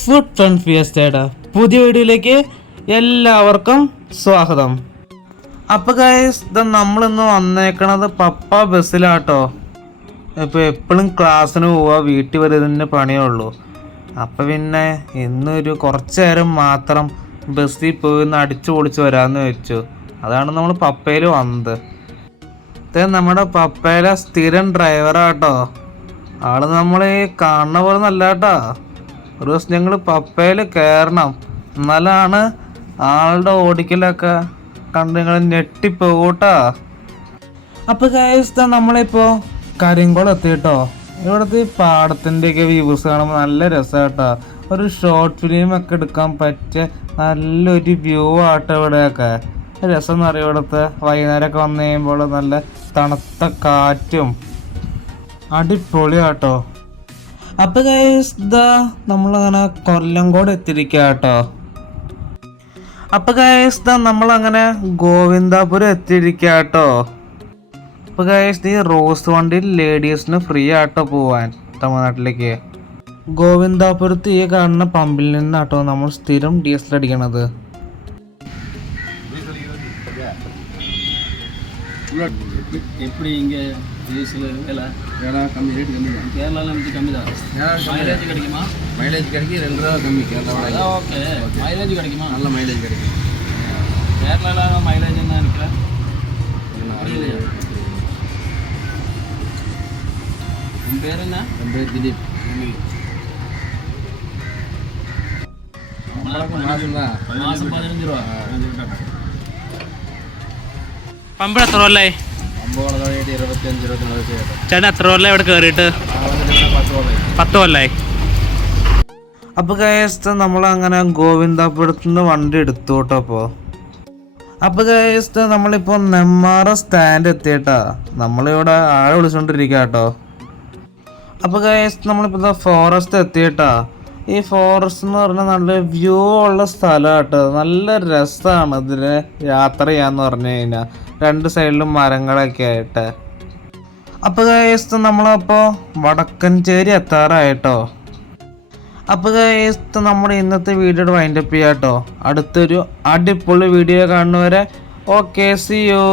Food fun ഫിയസ്റ്റയുടെ പുതിയ വീഡിയോയിലേക്ക് എല്ലാവർക്കും സ്വാഗതം. അപ്പോൾ ഗൈസ്, ഇത് നമ്മളിന്ന് വന്നേക്കണത് പപ്പ ബസ്സിലാട്ടോ. ഇപ്പോൾ എപ്പോഴും ക്ലാസ്സിന് പോവുക, വീട്ടിൽ വരുന്നതിന് പണിയേ ഉള്ളൂ. അപ്പോൾ പിന്നെ ഇന്നൊരു കുറച്ച് നേരം മാത്രം ബസ്സിൽ പോയി ഒന്ന് അടിച്ചു പൊളിച്ച് വരാമെന്ന് വെച്ചു. അതാണ് നമ്മൾ പപ്പയിൽ വന്നത്. ഇത് നമ്മുടെ പപ്പയിലെ സ്ഥിരം ഡ്രൈവറാട്ടോ. ആള് നമ്മൾ ഈ കാണുന്ന പോലെ നല്ല കേട്ടോ. ഒരു ദിവസം ഞങ്ങൾ പപ്പയിൽ കയറണം, എന്നാലാണ് ആളുടെ ഓടിക്കലൊക്കെ കണ്ട് നിങ്ങൾ ഞെട്ടിപ്പോകൂട്ടാ. അപ്പോൾ ഗൈസ്, നമ്മളിപ്പോൾ കരിങ്കോളം എത്തിയിട്ടോ. ഇവിടുത്തെ ഈ പാടത്തിൻ്റെയൊക്കെ വ്യൂസ് കാണുമ്പോൾ നല്ല രസമാട്ടോ. ഒരു ഷോർട്ട് ഫിലിമൊക്കെ എടുക്കാൻ പറ്റിയ നല്ലൊരു വ്യൂ ആട്ടോ ഇവിടെയൊക്കെ. രസം എന്ന് പറയും. ഇവിടുത്തെ വൈകുന്നേരമൊക്കെ വന്നു കഴിയുമ്പോൾ നല്ല തണുത്ത കാറ്റും അടിപൊളിയാട്ടോ. അപ്പോൾ ഗൈസ്, ഇതാ നമ്മളങ്ങനെ കൊല്ലംകോട് എത്തിയിരിക്കുക കേട്ടോ. അപ്പോൾ ഗൈസ്, ഇതാ നമ്മളങ്ങനെ ഗോവിന്ദാപുരം എത്തിയിരിക്കുക കേട്ടോ. അപ്പോൾ ഗൈസ്, ഈ റോസ് വണ്ടിയിൽ ലേഡീസിന് ഫ്രീ ആട്ടോ പോവാൻ തമിഴ്നാട്ടിലേക്ക്. ഗോവിന്ദാപുരത്ത് ഈ കാണുന്ന പമ്പിൽ നിന്നാട്ടോ നമ്മൾ സ്ഥിരം ഡീസൽ അടിക്കണത്. எப்படி இங்கே டீசல் விலை கம்மி, ரேட் கம்மி தான். கேரளாவில் வந்து கம்மி தான். மைலேஜ் கிடைக்குமா? மைலேஜ் கிடைக்கும், 2 ரூபா கம்மி கேரளாவில். ஓகே, மைலேஜ் கிடைக்குமா? நல்ல மைலேஜ் கிடைக்கும். கேரளாவில் மைலேஜ் என்ன இருக்கிற இல்லையா? உன் பேர் என்ன? என் பேர் திலீப். മാസം 15 രൂപ. പമ്പ് എത്ര കൊല്ലായി? ചേട്ടൻ എത്ര കൊല്ലം ഇവിടെ കയറിയിട്ട്? 10 കൊല്ലായി. അപ്പോൾ ഗൈസ്, നമ്മളങ്ങനെ ഗോവിന്ദാപുരത്ത് നിന്ന് വണ്ടി എടുത്തു കേട്ടോ. അപ്പോൾ ഗൈസ്, നമ്മളിപ്പോൾ നെമ്മാറ സ്റ്റാൻഡ് എത്തിയിട്ടാ. നമ്മളിവിടെ ആളെ വിളിച്ചുകൊണ്ടിരിക്കുക കേട്ടോ. അപ്പോൾ ഗൈസ്, നമ്മളിപ്പോൾ ഫോറസ്റ്റ് എത്തിയിട്ടാ. ഈ ഫോറസ്റ്റ് എന്ന് പറഞ്ഞാൽ നല്ല വ്യൂ ഉള്ള സ്ഥലം കേട്ടോ. നല്ല രസമാണ് ഇതിൽ യാത്ര ചെയ്യാന്ന് പറഞ്ഞു കഴിഞ്ഞാൽ. 2 സൈഡിലും മരങ്ങളൊക്കെ ആയിട്ട്. അപ്പോൾ ഗൈസ്, നമ്മളപ്പോൾ വടക്കഞ്ചേരി എത്താറായിട്ടോ. അപ്പോൾ ഗൈസ്, നമ്മുടെ ഇന്നത്തെ വീഡിയോ വൈൻഡപ്പ് ചെയ്യാം കേട്ടോ. അടുത്തൊരു അടിപൊളി വീഡിയോ കാണുന്നവരെ ഓക്കെ, സീ യു.